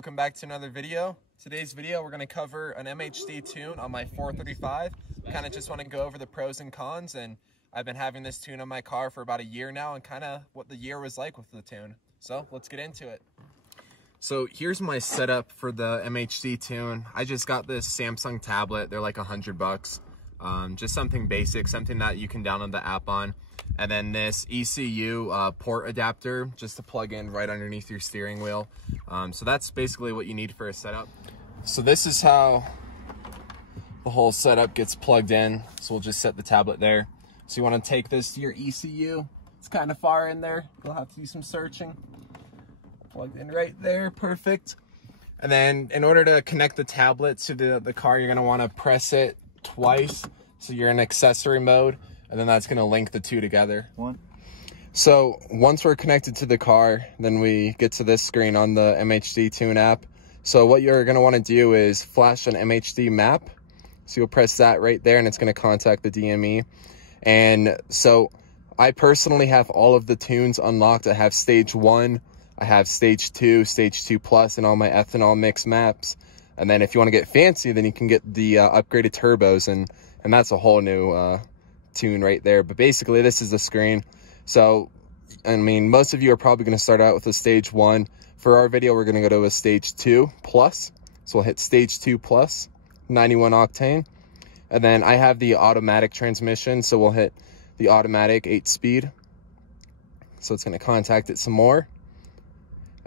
welcome back to another video. Today's video we're going to cover an MHD tune on my 435. Kind of just want to go over the pros and cons, and I've been having this tune on my car for about a year now and kind of what the year was like with the tune. So let's get into it. So here's my setup for the MHD tune. I just got this Samsung tablet. They're like $100. Just something basic, something that you can download the app on. And then this ECU port adapter just to plug in right underneath your steering wheel. So that's basically what you need for a setup. So this is how the whole setup gets plugged in. So we'll just set the tablet there. So you want to take this to your ECU. It's kind of far in there. You'll have to do some searching. Plugged in right there, perfect. And then in order to connect the tablet to the car, you're gonna wanna press it twice. So you're in accessory mode, and then that's gonna link the two together. So once we're connected to the car, then we get to this screen on the MHD Tune app. So what you're gonna wanna do is flash an MHD Map. So you'll press that right there and it's gonna contact the DME. And so I personally have all of the tunes unlocked. I have stage 1, I have stage 2, stage 2 plus, and all my ethanol mix maps. And then if you wanna get fancy, then you can get the upgraded turbos, and that's a whole new tune right there. But basically this is the screen. So, I mean, most of you are probably gonna start out with a stage 1. For our video, we're gonna go to a stage 2 plus. So we'll hit stage 2 plus, 91 octane. And then I have the automatic transmission, so we'll hit the automatic 8-speed. So it's gonna contact it some more.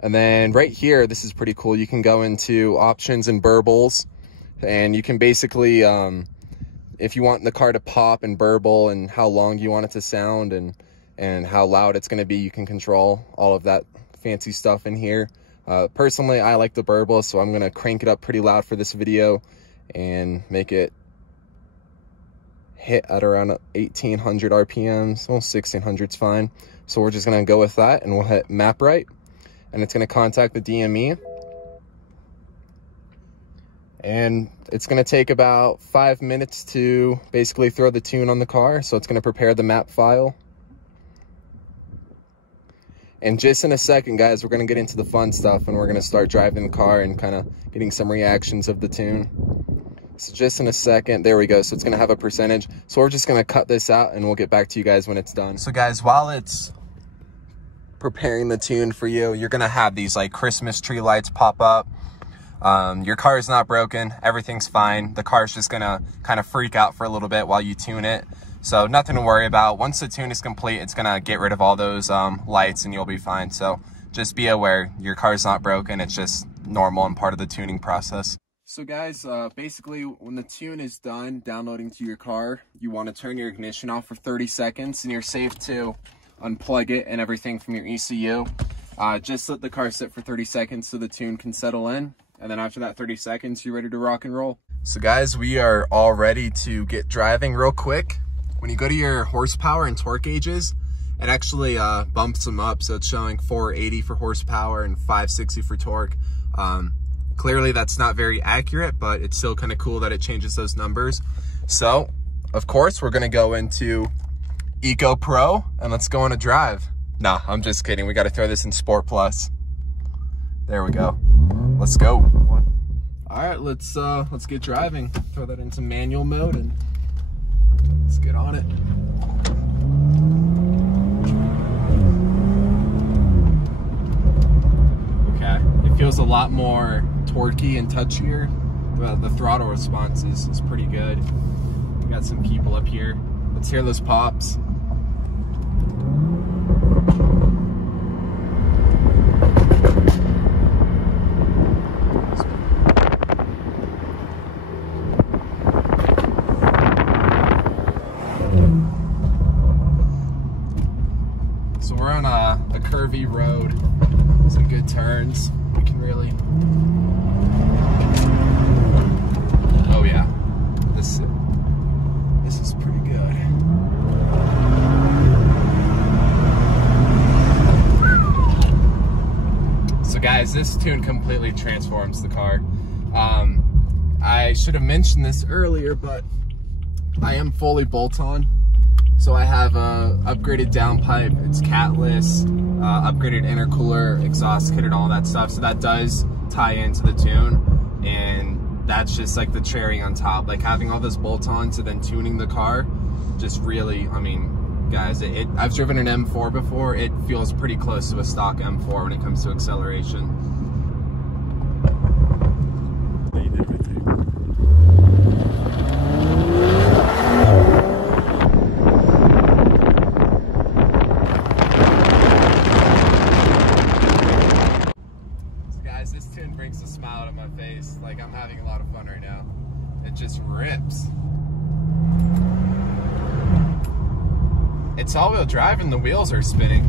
And then right here, this is pretty cool. You can go into options and burbles, and you can basically, if you want the car to pop and burble and how long you want it to sound and how loud it's gonna be, you can control all of that fancy stuff in here. Personally, I like the burble, so I'm gonna crank it up pretty loud for this video and make it hit at around 1800 RPMs. Well, 1600's fine. So we're just gonna go with that, and we'll hit map right, and it's gonna contact the DME. And it's gonna take about 5 minutes to basically throw the tune on the car. So it's gonna prepare the map file. And just in a second, guys, we're gonna get into the fun stuff, and we're gonna start driving the car and kind of getting some reactions of the tune. So just in a second, there we go. So it's gonna have a percentage. So we're just gonna cut this out and we'll get back to you guys when it's done. So guys, while it's preparing the tune for you, you're gonna have these like Christmas tree lights pop up. Your car is not broken, everything's fine. The car's just gonna kind of freak out for a little bit while you tune it. So nothing to worry about. Once the tune is complete, it's gonna get rid of all those lights and you'll be fine. So just be aware, your car's not broken, it's just normal and part of the tuning process. So guys, basically when the tune is done downloading to your car, you want to turn your ignition off for 30 seconds and you're safe to unplug it and everything from your ECU. Just let the car sit for 30 seconds so the tune can settle in. And then after that 30 seconds, you're ready to rock and roll. So guys, we are all ready to get driving real quick. When you go to your horsepower and torque gauges, it actually bumps them up. So it's showing 480 for horsepower and 560 for torque. Clearly that's not very accurate, but it's still kind of cool that it changes those numbers. So, of course, we're gonna go into Eco Pro and let's go on a drive. Nah, I'm just kidding. We gotta throw this in Sport Plus. There we go. Let's go. All right, let's get driving. Throw that into manual mode and let's get on it. Okay, it feels a lot more torquey and touchier. The throttle response is pretty good. We got some people up here. Let's hear those pops. So we're on a curvy road, some good turns. We can really, oh yeah, this is pretty good. So guys, this tune completely transforms the car. I should have mentioned this earlier, but I am fully bolt-on. So I have a upgraded downpipe, it's catless, upgraded intercooler, exhaust kit, and all that stuff. So that does tie into the tune, and that's just like the cherry on top. Like having all those bolt-ons and then tuning the car, just really, I mean, guys, I've driven an M4 before. It feels pretty close to a stock M4 when it comes to acceleration. This tune brings a smile to my face. Like, I'm having a lot of fun right now. It just rips. It's all-wheel drive and the wheels are spinning.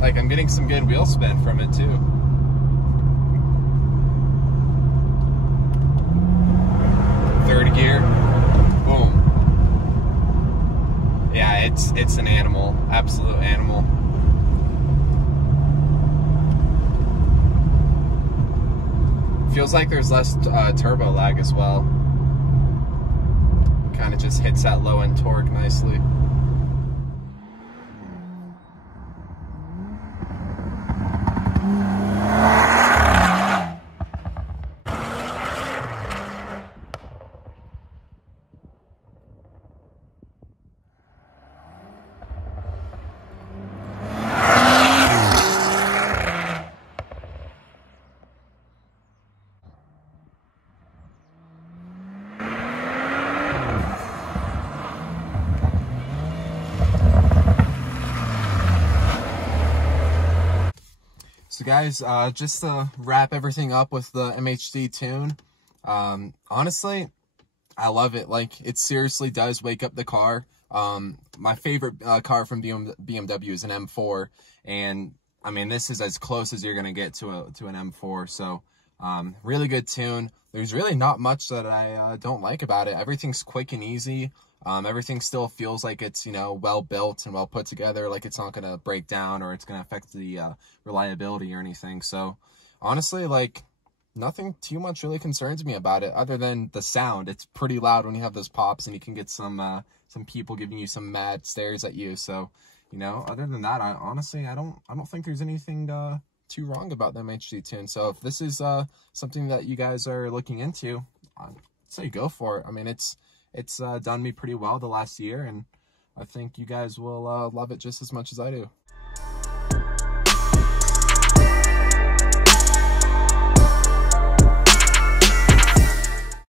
Like, I'm getting some good wheel spin from it too. Third gear. Boom. Yeah, it's an animal. Absolute animal. Feels like there's less turbo lag as well. Kind of just hits that low end torque nicely. So guys, just to wrap everything up with the MHD tune, honestly, I love it. Like, it seriously does wake up the car. My favorite car from BMW is an M4, and I mean, this is as close as you're gonna get to an M4. So really good tune. There's really not much that I don't like about it. Everything's quick and easy. Everything still feels like it's, you know, well built and well put together, like it's not going to break down or it's going to affect the reliability or anything. So honestly, like, nothing too much really concerns me about it other than the sound. It's pretty loud when you have those pops, and you can get some people giving you some mad stares at you. So, you know, other than that, I don't think there's anything too wrong about the MHD tune. So if this is something that you guys are looking into, I'd say go for it. I mean, it's done me pretty well the last year, and I think you guys will love it just as much as I do.